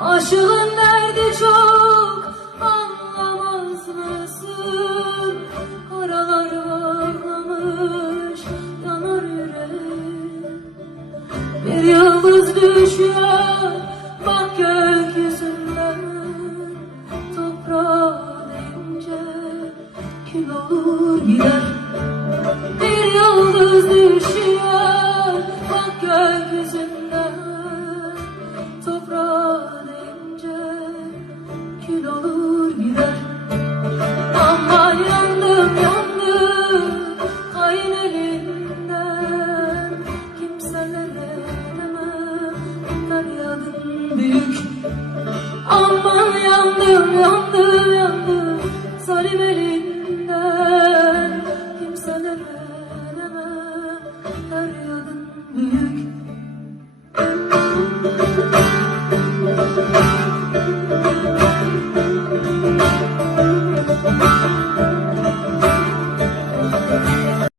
Aşığın derdi çok, anlamaz mısın? Karalar bağlamış, yanar yüreğim. Bir yıldız düşüyor, bak gökyüzünden. Toprağa değince kül olur gider. Bir yıldız düşüyor, bak gökyüzünden. Toprağa değince kül olur gider. Aman yandım yandım hain elinden. Kimselere demem, feryadım büyük. Aman yandım yandım yandım zalim elinden.